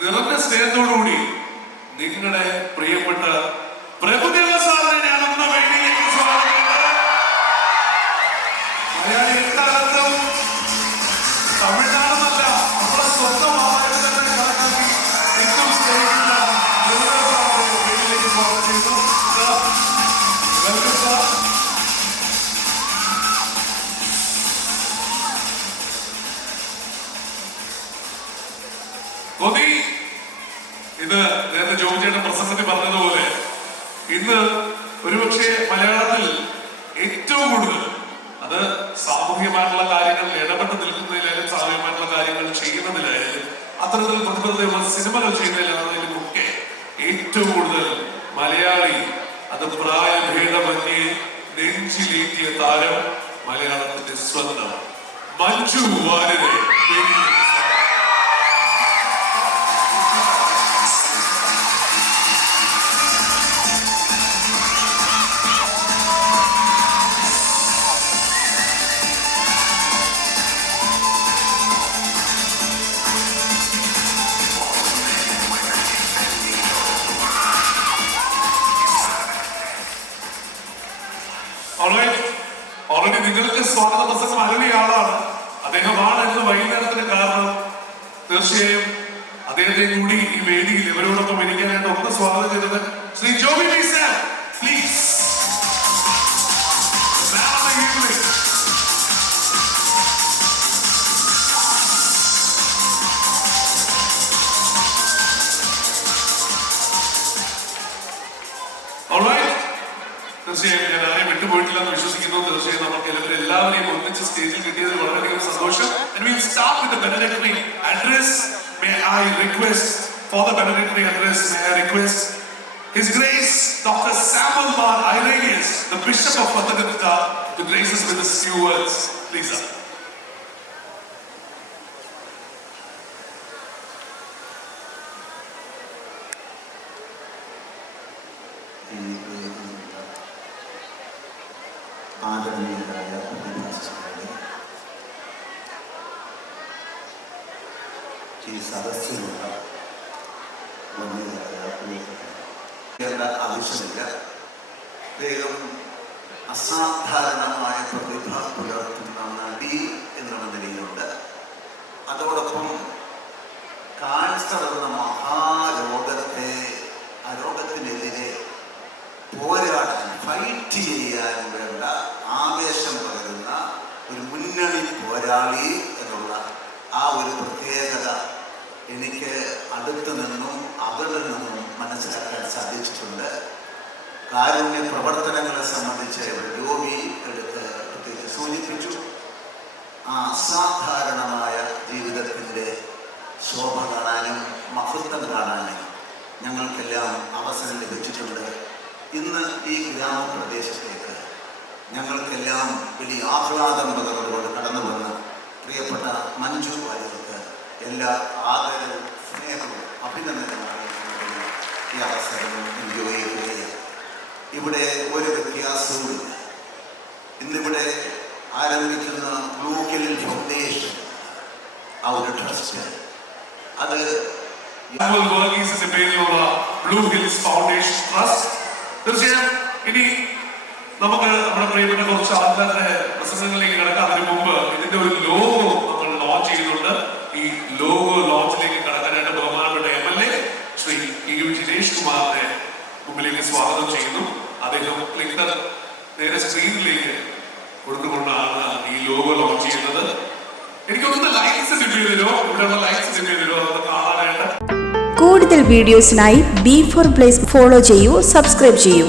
നിറഞ്ഞ സ്നേഹത്തോടുകൂടി നിങ്ങളുടെ പ്രിയപ്പെട്ട പ്രഭുദേവ സാറിനെ നമ്മുടെ വേദിയിലേക്ക് സ്വാഗതം. തമിഴ്നാടെന്നല്ല നമ്മുടെ സ്വന്തം ആളായിട്ട് ഇന്ന് ഒരുപക്ഷെ മലയാളത്തിൽ ഏറ്റവും കൂടുതൽ അത് സാമൂഹ്യമായിട്ടുള്ള കാര്യങ്ങൾ ഇടപെട്ട് നിൽക്കുന്നതിലായാലും സാമൂഹ്യമായിട്ടുള്ള കാര്യങ്ങൾ ചെയ്യുന്നതിലായാലും അത്തരത്തിൽ പ്രതിബദ്ധതയുള്ള സിനിമകൾ ചെയ്യുന്നതിലാണെങ്കിലും ഒക്കെ ഏറ്റവും കൂടുതൽ മലയാളി അത് പ്രായഭേദമന്യേ നെഞ്ചിലേറ്റിയ താരം മലയാളത്തിന്റെ സ്വന്തം മഞ്ജു വാര്യരെ. സ്വാഗത പ്രസംഗം അലറിയ ആളാണ്. അദ്ദേഹമാണ് ഇന്ന് വൈകുന്നേരത്തിന് കാരണം തീർച്ചയായും അദ്ദേഹത്തെ കൂടി ഈ വേദിയിൽ ഇവരോടൊപ്പം ഇരിക്കാനായിട്ട് ഒന്ന് സ്വാഗതം ചെയ്തത് ശ്രീ ജോബി പ്ലീസ് തീർച്ചയായും ഞാൻ ആരെയും വിട്ടുപോയിട്ടില്ലെന്ന് വിശ്വസിക്കുന്നു തീർച്ചയായും നമുക്ക് എല്ലാവരും എല്ലാവരെയും ഒന്നിച്ച് സ്റ്റേജിൽ കിട്ടിയതിൽ വളരെയധികം സന്തോഷം and we'll start with the benedictory address may I request for the benedictory address may I request His Grace Dr. Samuel Mar Irenaeus the Bishop of Pathanamthitta to grace us with his few words please sir. ഈ വേദിയിലുള്ള ആദരണീയരായ ഈ സദസ്സിലുള്ള പ്രിയപ്പെട്ട ആവശ്യമില്ല വേഗം അസാധാരണമായ പ്രതിഭ പുലർത്തുന്ന നടി എന്നുള്ള നിലയിലുണ്ട് അതോടൊപ്പം എന്ന മഹാരോഗത്തെ ആ രോഗത്തിനെതിരെ പോരാടാൻ ഫൈറ്റ് ചെയ്യാൻ പോരാളി എന്നുള്ള ആ ഒരു പ്രത്യേകത എനിക്ക് അടുത്തു നിന്നും അകലിൽ നിന്നും മനസ്സിലാക്കാൻ സാധിച്ചിട്ടുണ്ട്. കാരുണ്യ പ്രവർത്തനങ്ങളെ സംബന്ധിച്ച് രോഗി എടുത്ത് പ്രത്യേകിച്ച് സൂചിപ്പിച്ചു. ആ അസാധാരണമായ ജീവിതത്തിന്റെ ശോഭ കാണാനും മഹത്വം കാണാനും ഞങ്ങൾക്കെല്ലാം അവസരം ലഭിച്ചിട്ടുണ്ട്. ഇന്ന് ഈ ഗ്രാമപ്രദേശത്തേക്ക് ഞങ്ങൾക്കെല്ലാം വലിയ ആഹ്ലാദം പകർന്നുകൊണ്ട് മഞ്ജു വാര്യർക്ക് എല്ലാ ആദരവും സ്നേഹവും അഭിനന്ദനങ്ങളും നൽകുന്ന ഈ അവസരം ചെയ്യുകയാണ് ഇവിടെ ഒരു വ്യത്യാസവുമില്ല. ഇന്നിവിടെ ആരംഭിക്കുന്ന ഹിൽ ഫൗണ്ടേഷൻ ആ ഒരു ട്രസ്റ്റ്. അത് വർഗീസിന്റെ പേരിലുള്ള ബ്ലൂ ഹിൽസ് ഫൗണ്ടേഷൻ ട്രസ്റ്റ്. തീർച്ചയായും ഇനി നമുക്ക് നമ്മുടെ പ്രിയപ്പെട്ട കുറച്ച് ആൾക്കാരുടെ പ്രസംഗങ്ങളിലേക്ക് കിടക്കാം അതിനു മുമ്പ് ഇതിന്റെ ഒരു നമ്മൾ ചെയ്യുന്നുണ്ട് ഈ ലോഗോ ലോഞ്ചിലേക്ക് കടക്കാനായിട്ട് ബഹുമാനപ്പെട്ട M L A Shri E U Jinesh കുമാറിനെ മുമ്പിലേക്ക് സ്വാഗതം ചെയ്യുന്നു. അദ്ദേഹം ക്ലിക്കർ നേരെ സ്ക്രീനിലേക്ക് കൊടുത്തുകൊണ്ടാണ് ഈ ലോഗോ ലോഞ്ച് ചെയ്യുന്നത്. എനിക്കൊന്ന് ലൈക്സ് ചെയ്തരോ ഇവിടെയുള്ള ലൈക്സ് ഡിപ്പ് അത് കാണാനായിട്ട്. കൂടുതൽ വീഡിയോസിനായി ബി ഫോർ പ്ലേസ് ഫോളോ ചെയ്യൂ സബ്സ്ക്രൈബ് ചെയ്യൂ.